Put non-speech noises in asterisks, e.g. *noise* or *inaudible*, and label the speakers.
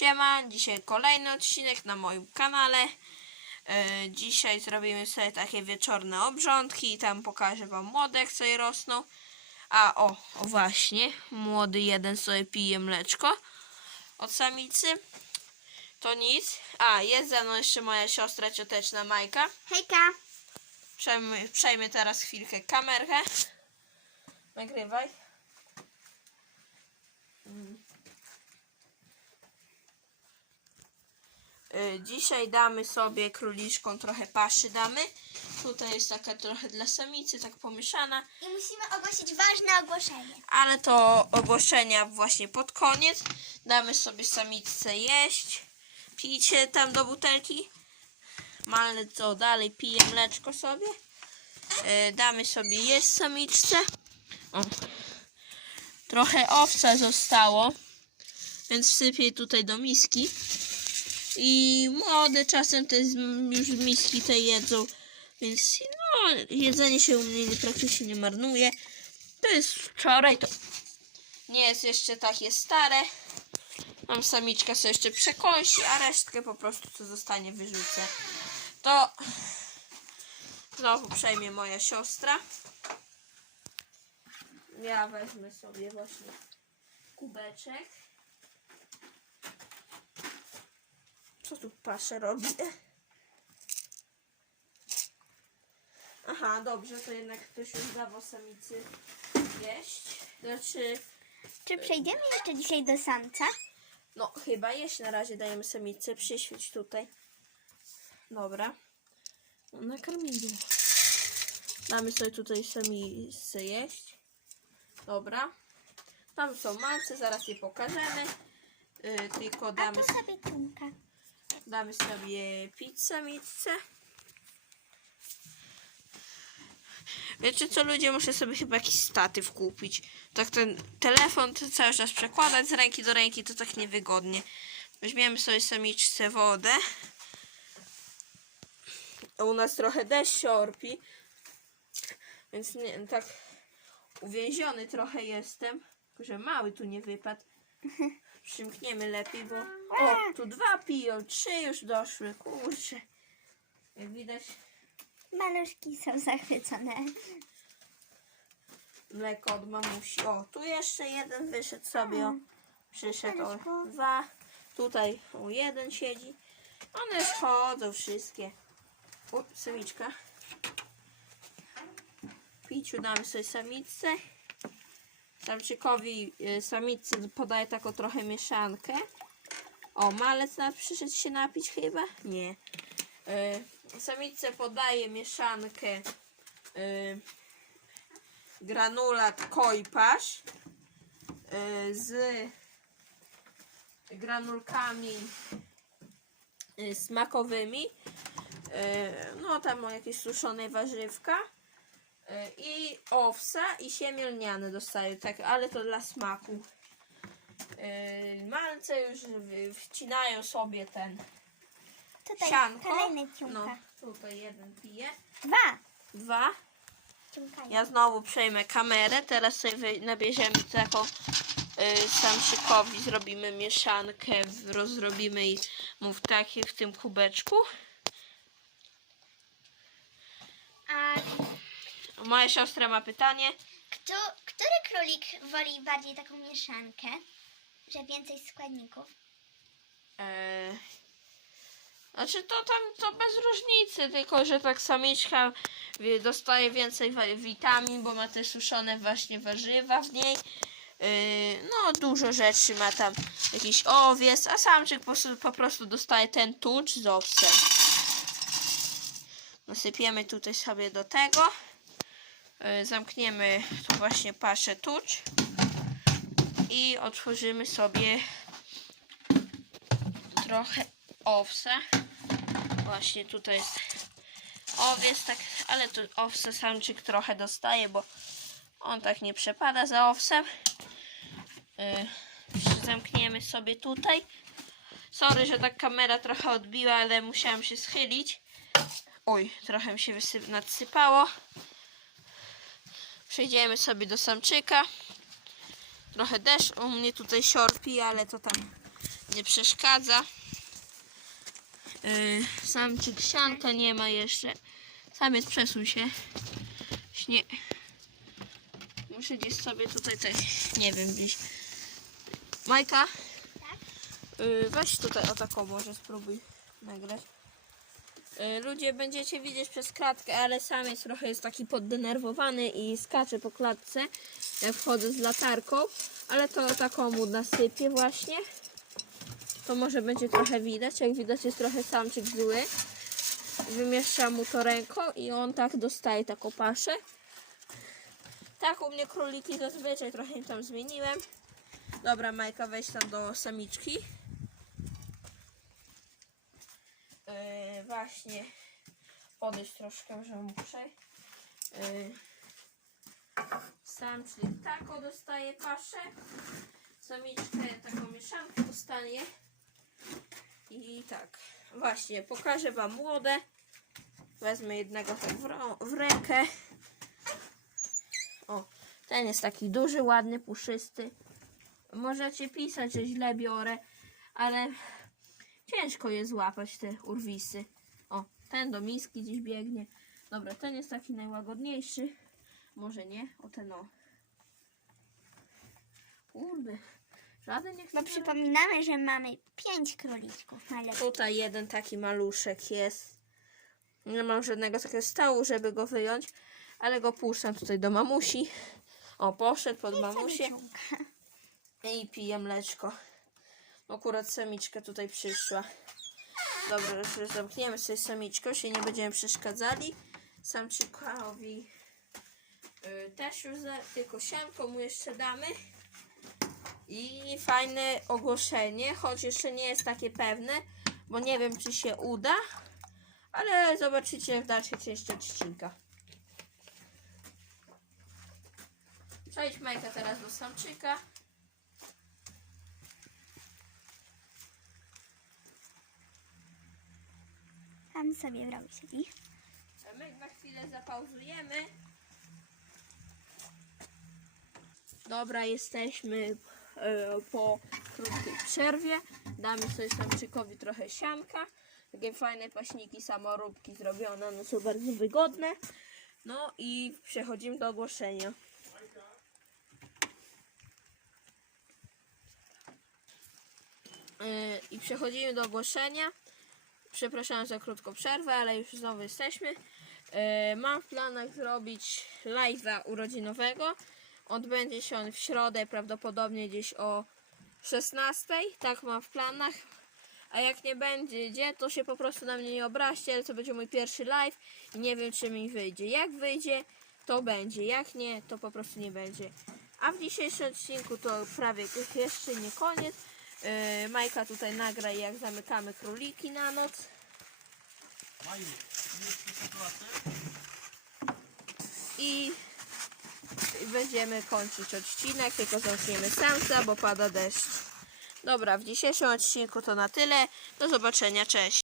Speaker 1: Siema, dzisiaj kolejny odcinek na moim kanale. E, dzisiaj zrobimy sobie takie wieczorne obrządki i tam pokażę wam młode, jak sobie rosną. A o, o właśnie, młody jeden sobie pije mleczko od samicy. To nic. A, jest ze mną jeszcze moja siostra cioteczna Majka.
Speaker 2: Hejka!
Speaker 1: Przejmę, przejmę teraz chwilkę kamerkę. Nagrywaj. Mm. Y, Dzisiaj damy sobie króliczką trochę paszy damy. Tutaj jest taka trochę dla samicy, tak pomieszana.
Speaker 2: I musimy ogłosić ważne ogłoszenie.
Speaker 1: Ale to ogłoszenia właśnie pod koniec. Damy sobie samicce jeść. Pijcie tam do butelki. Malne co dalej pije mleczko sobie. E, damy sobie jeść samiczce. O. Trochę owca zostało. Więc wsypię tutaj do miski. I młode czasem te z, już miski te jedzą. Więc no, jedzenie się u mnie nie- praktycznie nie marnuje. To jest wczoraj, to nie jest jeszcze takie stare. Mam samiczka sobie jeszcze przekąsi, a resztkę po prostu co zostanie wyrzucę. To znowu przejmie moja siostra. Ja wezmę sobie właśnie kubeczek. Co tu paszę robi? Aha, dobrze, to jednak ktoś już dawał samicy jeść. Znaczy,
Speaker 2: Czy przejdziemy jeszcze dzisiaj do samca?
Speaker 1: no chyba jeść na razie dajemy samicy. Przyświeć tutaj. Dobra. No, Nakarmimy. Damy sobie tutaj samicy jeść. Dobra. Tam są malce, zaraz je pokażemy. Yy, tylko
Speaker 2: A
Speaker 1: damy,
Speaker 2: tu sobie tunka.
Speaker 1: Damy sobie pić samicę. Wiecie co ludzie, muszę sobie chyba jakiś statyw kupić. Tak ten telefon to cały czas przekładać z ręki do ręki to tak niewygodnie. Weźmiemy sobie samiczce wodę. U nas trochę deszcz orpi. Więc nie, tak uwięziony trochę jestem. Tylko, że mały tu nie wypadł. *laughs* Przymkniemy lepiej, bo... O, tu dwa piją, trzy już doszły. Kurczę. Jak widać,
Speaker 2: Maluszki są zachwycone.
Speaker 1: mleko od mamusi. O, tu jeszcze jeden wyszedł sobie. O, przyszedł. O, dwa. Tutaj o, jeden siedzi. One już chodzą wszystkie. O, samiczka. Piciu damy sobie samicę. Samczykowi samicy podaję taką trochę mieszankę. O, malec nawet przyszedł się napić chyba? Nie. Y, samicy podaję mieszankę y, granulat kojpasz y, z granulkami y, smakowymi. Y, No tam jakieś suszone warzywka. I owsa i siemię lniane dostaję, tak, ale to dla smaku. Y, Malce już w- wcinają sobie ten
Speaker 2: Tutaj
Speaker 1: sianko.
Speaker 2: kolejny
Speaker 1: No, tutaj jeden pije.
Speaker 2: Dwa.
Speaker 1: Dwa. Ja znowu przejmę kamerę. Teraz sobie nabierzemy taką y, samczykowi, zrobimy mieszankę, w- rozrobimy i mów takie w tym kubeczku.
Speaker 2: A
Speaker 1: Moja siostra ma pytanie.
Speaker 2: kto, który królik woli bardziej taką mieszankę? Że więcej składników?
Speaker 1: E, znaczy to tam to bez różnicy, tylko że tak samiczka wie, dostaje więcej wa- witamin, bo ma te suszone właśnie warzywa w niej. E, no dużo rzeczy ma tam jakiś owiec, a samczyk po, prostu- po prostu dostaje ten tucz z owsem. Nasypiemy tutaj sobie do tego. E, zamkniemy tu właśnie paszę tucz. I otworzymy sobie trochę owsa. Właśnie tutaj jest owiec, tak, ale tu owsa samczyk trochę dostaje, bo on tak nie przepada za owsem. Yy, zamkniemy sobie tutaj. Sorry, że tak kamera trochę odbiła, ale musiałam się schylić. Oj, trochę mi się nadsypało. Przejdziemy sobie do samczyka. Trochę deszcz u mnie tutaj siorpi, ale to tam nie przeszkadza. Yy, samczyk sianka nie ma jeszcze. Samiec przesuń się. Śnie. Muszę gdzieś sobie tutaj też, nie wiem, gdzieś. Majka,
Speaker 2: Tak?
Speaker 1: yy, weź tutaj o taką może spróbuj nagrać. Yy, ludzie będziecie widzieć przez klatkę, ale samiec trochę jest taki poddenerwowany i skacze po klatce, jak wchodzę z latarką, ale to taką mu nasypię właśnie. To może będzie trochę widać, jak widać jest trochę samczyk zły. Wymieszczam mu to ręką i on tak dostaje taką paszę. Tak, u mnie króliki zazwyczaj trochę im tam zmieniłem. Dobra, Majka, weź tam do samiczki. Yy, właśnie podejść troszkę, że muszę. Yy, samczyk tako dostaje paszę. Samiczkę taką mieszankę dostanie. I tak, właśnie, pokażę Wam młode. Wezmę jednego tak w, w rękę. O, ten jest taki duży, ładny, puszysty. Możecie pisać, że źle biorę, ale ciężko jest złapać te urwisy. O, ten do miski gdzieś biegnie. Dobra, ten jest taki najłagodniejszy. Może nie? O ten o. Kurde. Żaden nie chce.
Speaker 2: Bo przypominamy, że mamy pięć króliczków.
Speaker 1: Tutaj jeden taki maluszek jest. Nie mam żadnego takiego stału, żeby go wyjąć, ale go puszczam tutaj do mamusi. O, poszedł pod mamusię i pije mleczko. Akurat samiczka tutaj przyszła. Dobra, już zamkniemy sobie samiczką, się nie będziemy przeszkadzali. Samczykowi y, też już za, tylko sianko mu jeszcze damy. I fajne ogłoszenie, choć jeszcze nie jest takie pewne, bo nie wiem czy się uda, ale zobaczycie w dalszej części odcinka. Przejdź Majka teraz do samczyka.
Speaker 2: Tam sobie w rogu siedzi.
Speaker 1: A My na chwilę zapauzujemy. Dobra, jesteśmy e, po krótkiej przerwie. Damy sobie samczykowi trochę sianka. Takie fajne paśniki, samoróbki zrobione, one są bardzo wygodne. No i przechodzimy do ogłoszenia. E, I przechodzimy do ogłoszenia. Przepraszam za krótką przerwę, ale już znowu jesteśmy. E, mam w planach zrobić live'a urodzinowego. Odbędzie się on w środę, prawdopodobnie gdzieś o 16. Tak mam w planach. A jak nie będzie gdzie, to się po prostu na mnie nie obraźcie, ale to będzie mój pierwszy live i nie wiem, czy mi wyjdzie. Jak wyjdzie, to będzie. Jak nie, to po prostu nie będzie. A w dzisiejszym odcinku to prawie jeszcze nie koniec. Yy, Majka tutaj nagra, jak zamykamy króliki na noc. I będziemy kończyć odcinek, tylko zamkniemy samca, bo pada deszcz. Dobra, w dzisiejszym odcinku to na tyle. Do zobaczenia, cześć.